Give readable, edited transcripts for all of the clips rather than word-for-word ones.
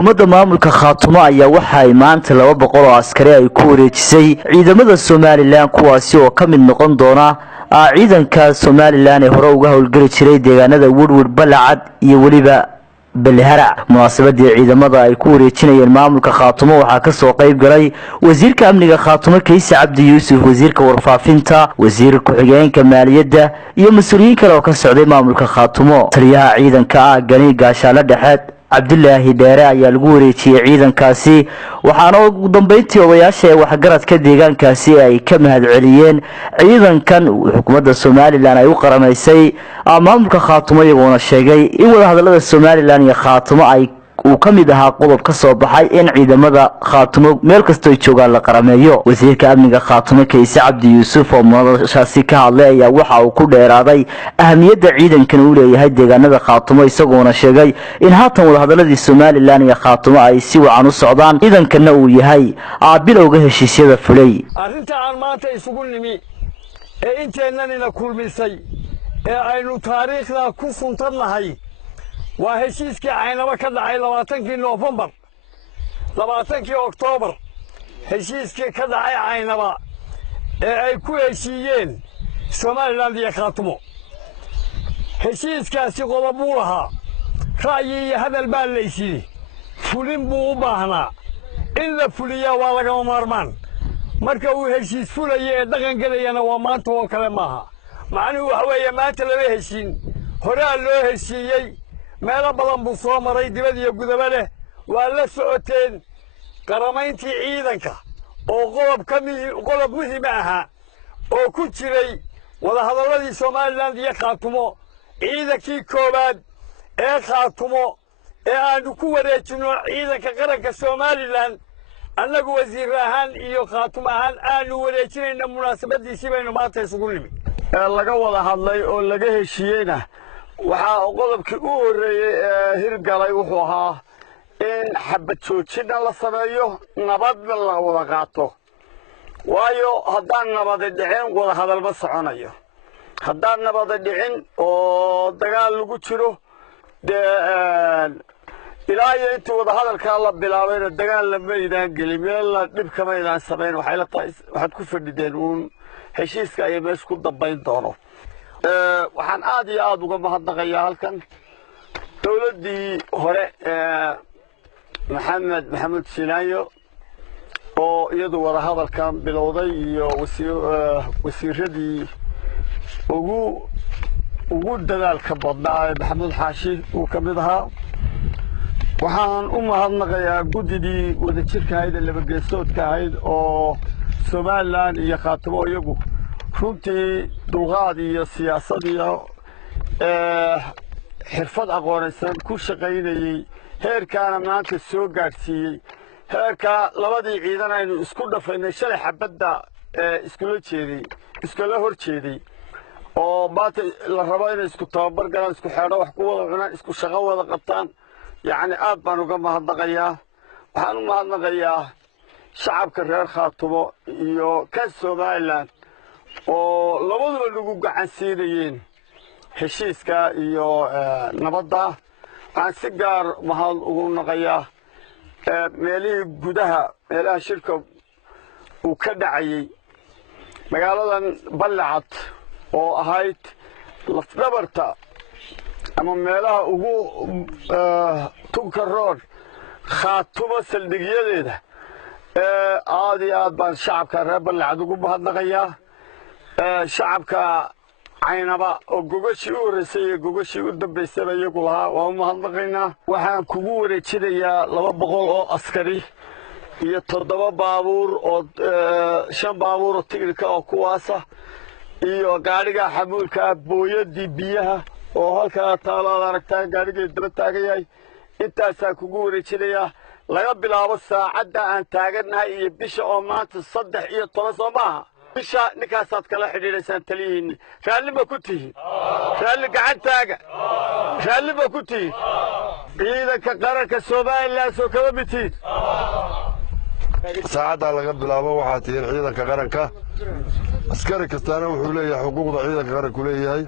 xukuumadda maamulka Khaatumo ayaa waxay maanta 200 oo askari ay ku wareejisay ciidamada Soomaaliland kuwaasi oo ka mid noqon doona ciidanka Soomaaliland ee hore uga howlgali jiray deegaanada Woodward Balacad iyo waliba Balhara. munaasabadii ciidamada ay ku wareejinayeen maamulka Khaatumo waxaa ka soo qayb galay wasiirka amniga Khaatumo Kayse Cabdi Yuusuf, wasiirka warfaafinta, wasiirka ku-xigeenka maaliyadda iyo mas'uuliyiin kale oo ka socday maamulka Khaatumo. taliyaha ciidanka Gani Gaashaale Dhexe Cabdullaahi Dheere ayaa lagu wareejiyay ciidankaasi, waxaana ugu dambeyntii odayaasha waxgaradka deegaankaasi ay ka mahadceliyeen ciidankan xukuumadda Soomaaliland ay u qaramaysay maamulka Khaatumo, iyagoona sheegay in wada hadallada Soomaaliland iyo Khaatumo ay uu ka mid ahaa qodob ka soo baxay in ciidamada Khaatumo meel kasta ay joogaan la qarameeyo. wasiirka amniga Khaatumo Kayse Cabdi Yuusuf oo madashaasi ka hadlay ayaa waxa uu ku dheeraaday ahamiyadda ciidankan uu leeyahay deegaanada Khaatumo, isagoona sheegay in haatan wada hadalladii Soomaaliland iyo Khaatumo ay si wacan u socdaan, ciidankana uu yahay bilowga heshiisyada fulay. arrinta aan maanta isugu nimi ee inteennanina kulmisay ee aynu taariikhda ku suntannahay waa heshiiskii Caynaba ka dhacay 20 Noofembar 20 Oktoobar. heshiiskii ka dhacay Caynaba ee ay ku heshiiyeen Soomaaliland iyo Khaatumo. heshiiskaasi qodob uu lahaa ra'yi iyo hadal baa la yidhi, fulin buu u baahnaa, in la fuliyaa waa lagama maarmaan. marka uu heshiis fulayo ee dhaqan galayana waa maanta oo kale maaha. macnuhu waxa weeye maanta lama heshiin, horaa loo heshiiyey, meelo badan buu soo maray, dibad iyo gudaba leh. waa la socoteen qaramayntii ciidanka oo qodob muhiim ahaa oo ku jiray wada hadalladii Soomaaliland iyo Khaatumo. ciidankii koowaad ee Khaatumo ee aanu ku wareejino ciidanka qaranka Soomaaliland, annagu wasiir ahaan iyo Khaatumo ahaan aanu wareejinayna munaasabadiisii baynu maanta isugu nimi. laga wada hadlay oo laga heshiiyeyna waxaa qodobkii u horeeyay ee hirgalay wuxuu ahaa in xabad joojina la sameeyo, nabadna la wada qaato. waayo haddaan nabad dhicin wada hadal ma soconayo. haddaan nabad dhicin oo dagaal lagu jiro ilaa iyo intii wada hadalka la bilaabayna dagaal lama idaan gelin, meel dhib kama idaan samayn. waxaad ku fadhideen uun heshiiska ay meesha ku dambayn doono. waxaan aad iyo aad uga mahadnaqayaa halkan dowladdii hore maxamed Sinaayo oo iyadu wada hadalkan bilowday iyo wasiiradii ugu dadaalka badnaa ee Maxamed Xaashi uu ka mid ahaa. waxaan u mahadnaqayaa guddidii wadajirka ahayd ee laba geesoodka ahayd oo Soomaaliland iyo Khaatumo iyagu runtii dulqaad iyo siyaasad iyo xirfad aqoonaysan ku shaqaynayay, heerkaana maanta soo gaadhsiiyey. heerka labadii ciidan aynu isku dhafaynay shalay xabadda iskula hor jeeday oo maanta la rabo inay isku tababar galaan, isku xeedho wax ku wada cunaan, isku shaqo wada qabtaan. yacni aad baan uga mahadnaqayaa. waxaan u mahadnaqayaa shacabka reer Khaatumo iyo kan Soomaaliland oo labaduba lagu gacan siinayeen heshiiska iyo nabadda. waxaan si gaar mahad ugu naqayaa meelihii gudaha, meelaha shirka uu ka dhacayay, magaaladan Balacad oo ahayd lafdhabarta ama meelaha ugu tunka rood Khaatumo saldhigyadeeda. aad iyo aad baan shacabka reer Balacad ugu mahadnaqayaa. shacabka Caynaba oo gogashii u horeysay iyo gogashii u dambeysay iyagu lahaa waa u mahadnaqaynaa. waxaan kugu wareejinayaa 200 oo askari iyo 7 baabuur oo 5 baabuur oo tigirka oo kuwaasa iyo gaariga xamuulka booyadii biyaha oo halka taalaad aragtaa gaariga daba taagan yahay. intaasaan kugu wareejinayaa laga bilaabo saacadda aan taaganahay iyo bisha oo maanta 13 soo maaha. bisha ninkaasaad kala xidhiidhaysaan taliyihiinni. raalli ma ku tihiin? raalli gacantaaga. raalli ma ku tihiin? ciidanka qaranka Soomaaliland soo kama mid tihiin. saacadda laga bilaabo waxaad tihiin ciidanka qaranka. askari kastaana wuxuu leeyahay xuquuqda ciidanka qaranku leeyahay.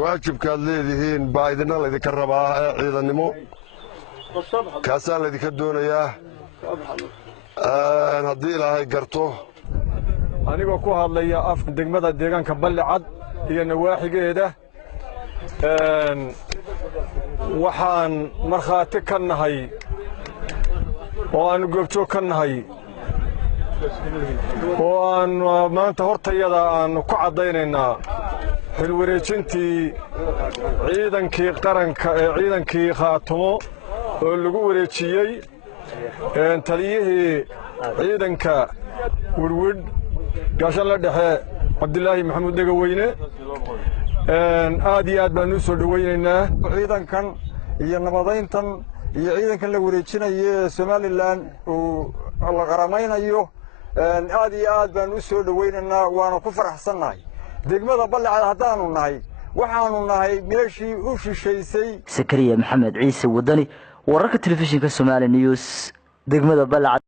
waajibkaad leedihiin baa idinna laydinka rabaa ee ciidannimo kaasaa laydinka doonayaa haddii ilaahay garto anigoo ku hadlaya afka degmada deegaanka Ballicad iyo nawaaxigeeda waxaan markhaati ka nahay oo aan goobjoog ka nahay oo aan maanta hortayada aan ku cadaynaynaa xil wareejintii ciidankii qaranka ee ciidankii Khaatumo oo lagu wareejiyay taliyihii ciidanka Warwid gaashaanle dhexe Cabdilaahi Maxamuud Degaweyne aad iyo aad baan u soo dhawaynaynaa ciidankan iyo nabadayntan iyo ciidankan la wareejinayo Somaliland oo la qaramaynayo aad iyo aad baan u soo dhawaynaynaa waana ku faraxsanahay degmada Ballicad hadaanu nahay waxaanu nahay meeshii u shisheysay Sakariya Maxamed Ciise Wadani wararka telefishinka Somali News degmada Ballicad.